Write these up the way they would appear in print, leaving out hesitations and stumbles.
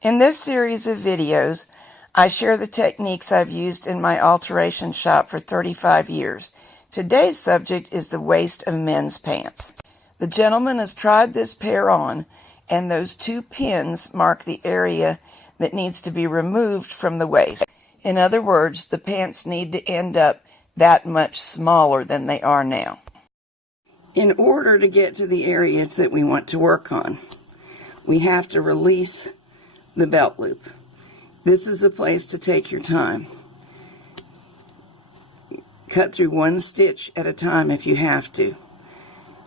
In this series of videos, I share the techniques I've used in my alteration shop for 35 years. Today's subject is the waist of men's pants. The gentleman has tried this pair on, and those two pins mark the area that needs to be removed from the waist. In other words, the pants need to end up that much smaller than they are now. In order to get to the areas that we want to work on, we have to release the belt loop. This is the place to take your time. Cut through one stitch at a time if you have to,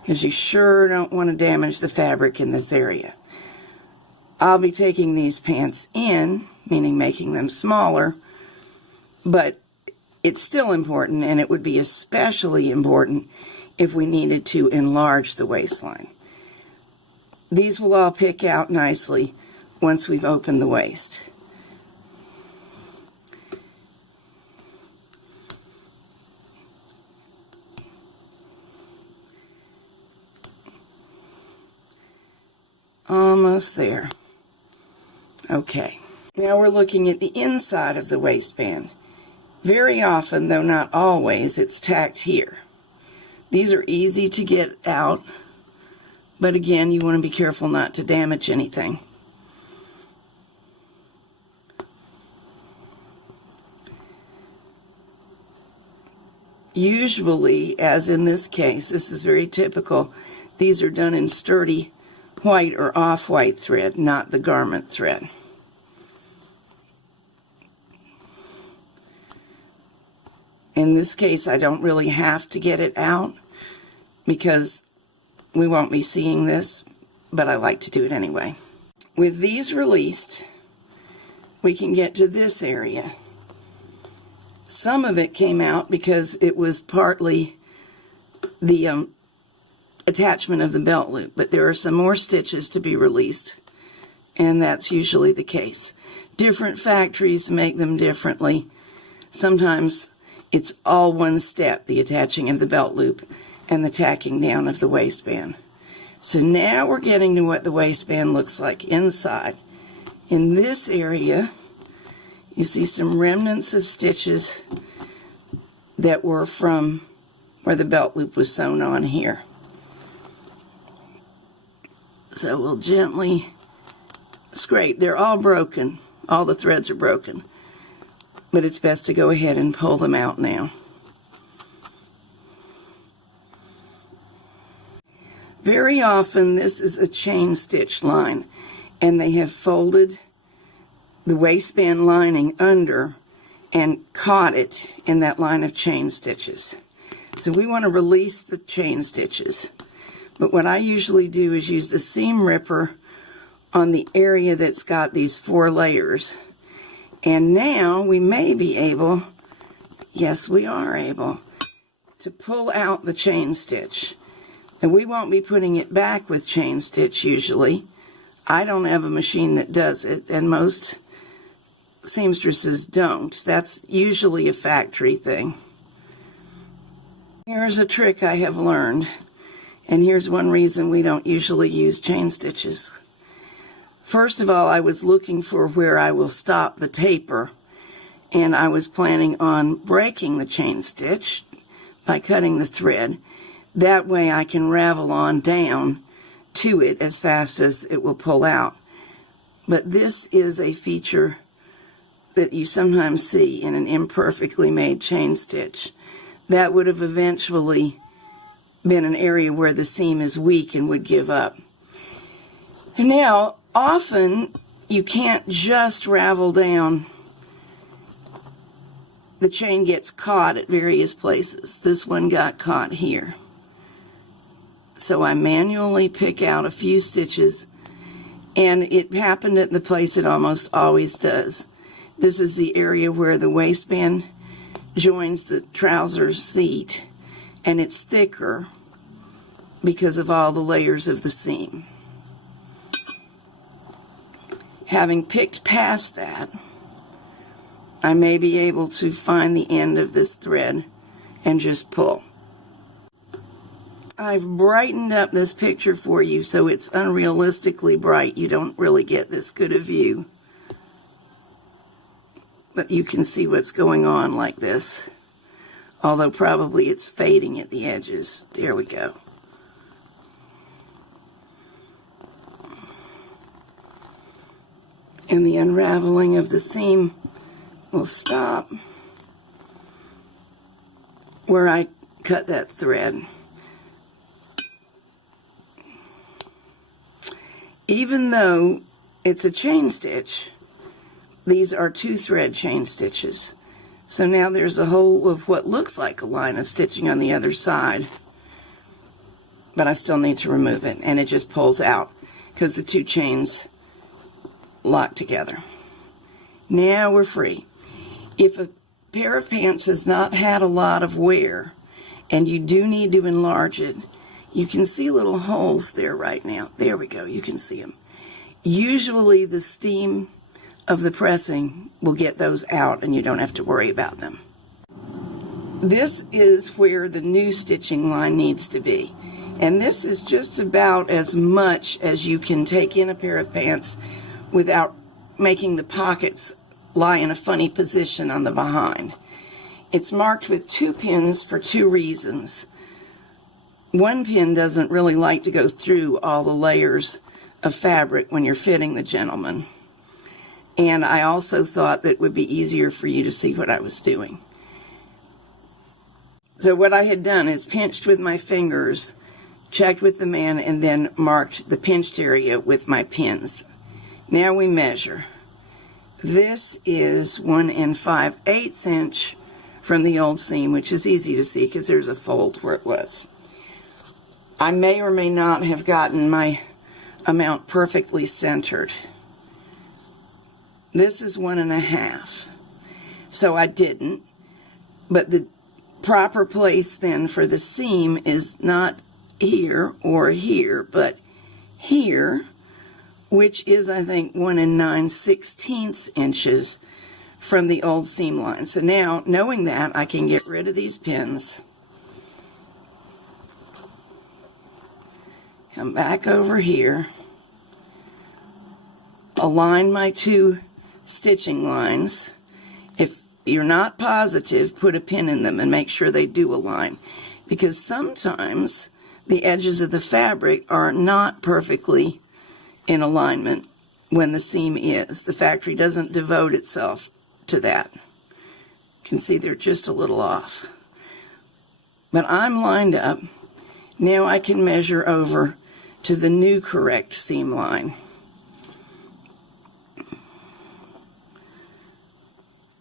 because you sure don't want to damage the fabric in this area. I'll be taking these pants in, meaning making them smaller, but it's still important, and it would be especially important if we needed to enlarge the waistline. These will all pick out nicely once we've opened the waist. Almost there. Okay. Now we're looking at the inside of the waistband. Very often, though not always, it's tacked here. These are easy to get out, but again, you want to be careful not to damage anything. Usually, as in this case, this is very typical, these are done in sturdy white or off-white thread, not the garment thread. In this case, I don't really have to get it out because we won't be seeing this, but I like to do it anyway. With these released, we can get to this area. Some of it came out because it was partly the attachment of the belt loop, but there are some more stitches to be released, and that's usually the case. Different factories make them differently. Sometimes it's all one step, the attaching of the belt loop and the tacking down of the waistband. So now we're getting to what the waistband looks like inside. In this area, you see some remnants of stitches that were from where the belt loop was sewn on here. So we'll gently scrape. They're all broken. All the threads are broken. But it's best to go ahead and pull them out now. Very often this is a chain stitch line, and they have folded the waistband lining under and caught it in that line of chain stitches. So we want to release the chain stitches. But what I usually do is use the seam ripper on the area that's got these 4 layers. And now we may be able, yes we are able, to pull out the chain stitch. And we won't be putting it back with chain stitch usually. I don't have a machine that does it, and most seamstresses don't. That's usually a factory thing. Here's a trick I have learned, and here's one reason we don't usually use chain stitches. First of all, I was looking for where I will stop the taper, and I was planning on breaking the chain stitch by cutting the thread. That way I can ravel on down to it as fast as it will pull out. But this is a feature that you sometimes see in an imperfectly made chain stitch. That would have eventually been an area where the seam is weak and would give up. And now, often you can't just ravel down. The chain gets caught at various places. This one got caught here. So I manually pick out a few stitches, and it happened at the place it almost always does. This is the area where the waistband joins the trouser seat, and it's thicker because of all the layers of the seam. Having picked past that, I may be able to find the end of this thread and just pull. I've brightened up this picture for you so it's unrealistically bright. You don't really get this good a view. but you can see what's going on like this. Although probably it's fading at the edges. There we go. And the unraveling of the seam will stop where I cut that thread. Even though it's a chain stitch, these are 2-thread chain stitches. So now there's a hole of what looks like a line of stitching on the other side, but I still need to remove it, and it just pulls out because the 2 chains lock together. Now we're free. If a pair of pants has not had a lot of wear and you do need to enlarge it, you can see little holes there right now. There we go, you can see them. Usually the steam of the pressing will get those out and you don't have to worry about them. This is where the new stitching line needs to be. And this is just about as much as you can take in a pair of pants without making the pockets lie in a funny position on the behind. It's marked with 2 pins for 2 reasons. One pin doesn't really like to go through all the layers of fabric when you're fitting the gentleman. And I also thought that it would be easier for you to see what I was doing. So what I had done is pinched with my fingers, checked with the man, and then marked the pinched area with my pins. Now we measure. This is 1 5/8 inch from the old seam, which is easy to see because there's a fold where it was. I may or may not have gotten my amount perfectly centered. This is 1 1/2. So I didn't, but the proper place then for the seam is not here or here, but here, which is, I think, 1 9/16 inches from the old seam line. So now, knowing that, I can get rid of these pins. Come back over here. Align my 2 stitching lines. If you're not positive, put a pin in them and make sure they do align. Because sometimes the edges of the fabric are not perfectly in alignment when the seam is. The factory doesn't devote itself to that. You can see they're just a little off. But I'm lined up. Now I can measure over to the new correct seam line.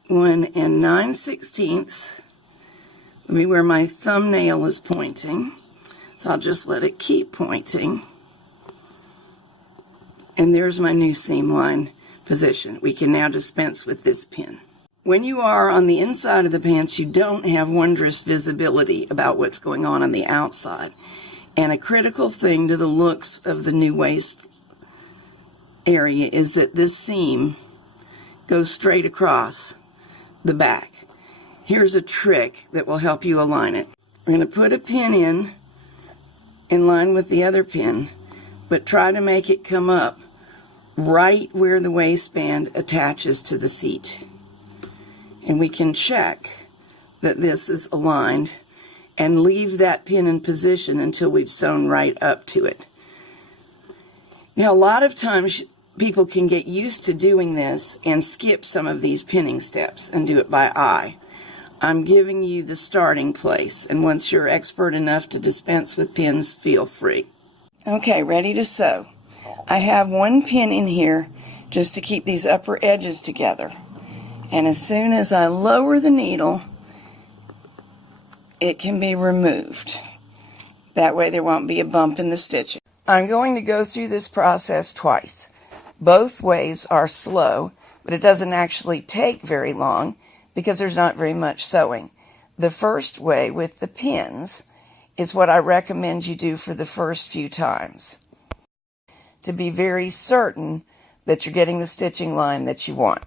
1 9/16. Let me where my thumbnail is pointing. So I'll just let it keep pointing. And there's my new seam line position. We can now dispense with this pin. When you are on the inside of the pants, you don't have wondrous visibility about what's going on the outside. And a critical thing to the looks of the new waist area is that this seam goes straight across the back. Here's a trick that will help you align it. We're going to put a pin in line with the other pin, but try to make it come up right where the waistband attaches to the seat. And we can check that this is aligned and leave that pin in position until we've sewn right up to it. Now, a lot of times people can get used to doing this and skip some of these pinning steps and do it by eye. I'm giving you the starting place, and once you're expert enough to dispense with pins, feel free. Okay, ready to sew. I have 1 pin in here just to keep these upper edges together. And as soon as I lower the needle, it can be removed. That way there won't be a bump in the stitching. I'm going to go through this process twice. Both ways are slow, but it doesn't actually take very long because there's not very much sewing. The first way with the pins is what I recommend you do for the first few times, to be very certain that you're getting the stitching line that you want.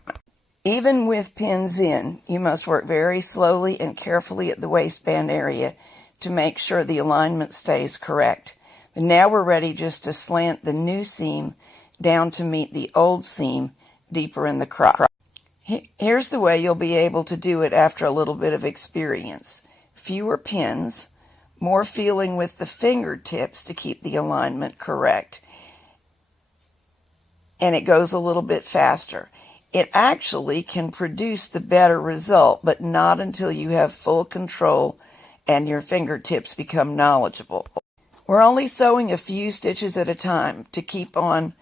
Even with pins in, you must work very slowly and carefully at the waistband area to make sure the alignment stays correct. But now we're ready just to slant the new seam down to meet the old seam deeper in the crotch. Here's the way you'll be able to do it after a little bit of experience. Fewer pins, more feeling with the fingertips to keep the alignment correct, and it goes a little bit faster. It actually can produce the better result, but not until you have full control and your fingertips become knowledgeable. We're only sewing a few stitches at a time to keep on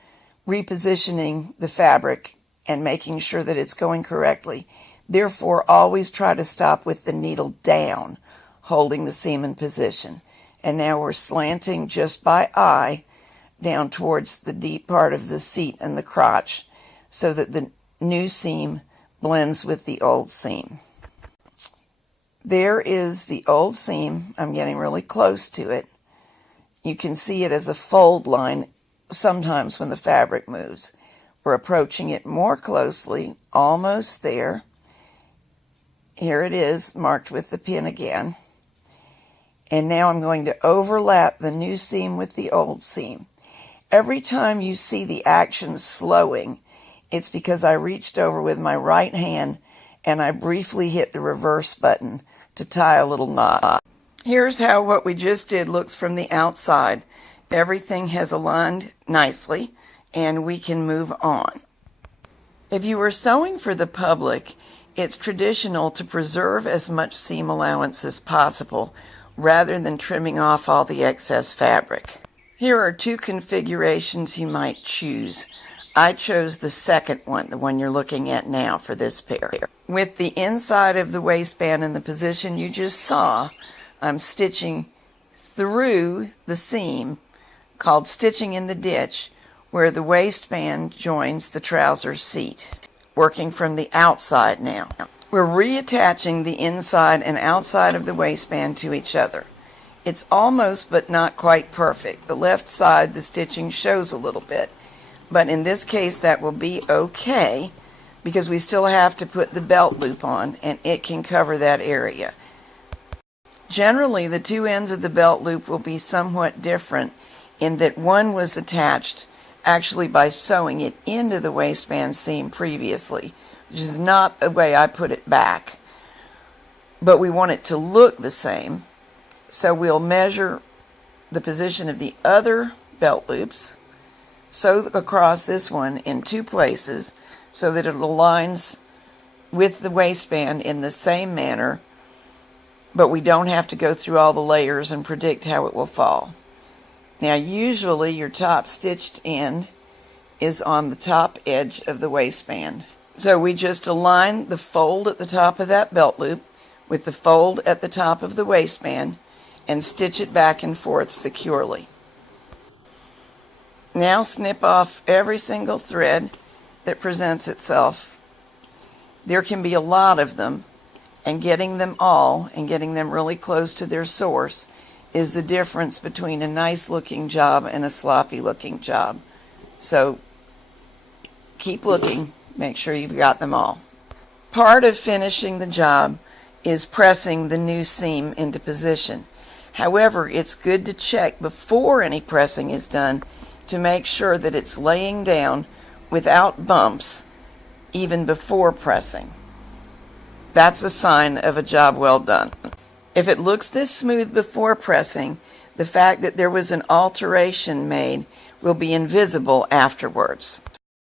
repositioning the fabric and making sure that it's going correctly. Therefore, always try to stop with the needle down, holding the seam in position. And now we're slanting just by eye down towards the deep part of the seat and the crotch so that the new seam blends with the old seam. There is the old seam. I'm getting really close to it. You can see it as a fold line sometimes when the fabric moves. We're approaching it more closely, almost there. Here it is, marked with the pin again. And now I'm going to overlap the new seam with the old seam. Every time you see the action slowing, it's because I reached over with my right hand and I briefly hit the reverse button to tie a little knot. Here's how what we just did looks from the outside. Everything has aligned nicely and we can move on. If you are sewing for the public, it's traditional to preserve as much seam allowance as possible rather than trimming off all the excess fabric. Here are two configurations you might choose. I chose the second one, the one you're looking at now for this pair. With the inside of the waistband in the position you just saw, I'm stitching through the seam, called stitching in the ditch, where the waistband joins the trouser seat, working from the outside now. We're reattaching the inside and outside of the waistband to each other. It's almost but not quite perfect. The left side, the stitching shows a little bit, but in this case that will be okay because we still have to put the belt loop on and it can cover that area. Generally, the two ends of the belt loop will be somewhat different in that one was attached actually by sewing it into the waistband seam previously, which is not the way I put it back. But we want it to look the same, so we'll measure the position of the other belt loops, sew across this one in two places so that it aligns with the waistband in the same manner, but we don't have to go through all the layers and predict how it will fall. Now usually your top stitched end is on the top edge of the waistband. So we just align the fold at the top of that belt loop with the fold at the top of the waistband and stitch it back and forth securely. Now snip off every single thread that presents itself. There can be a lot of them, and getting them all and getting them really close to their source is the difference between a nice looking job and a sloppy looking job. So keep looking, make sure you've got them all. Part of finishing the job is pressing the new seam into position. However, it's good to check before any pressing is done to make sure that it's laying down without bumps even before pressing. That's a sign of a job well done. If it looks this smooth before pressing, the fact that there was an alteration made will be invisible afterwards.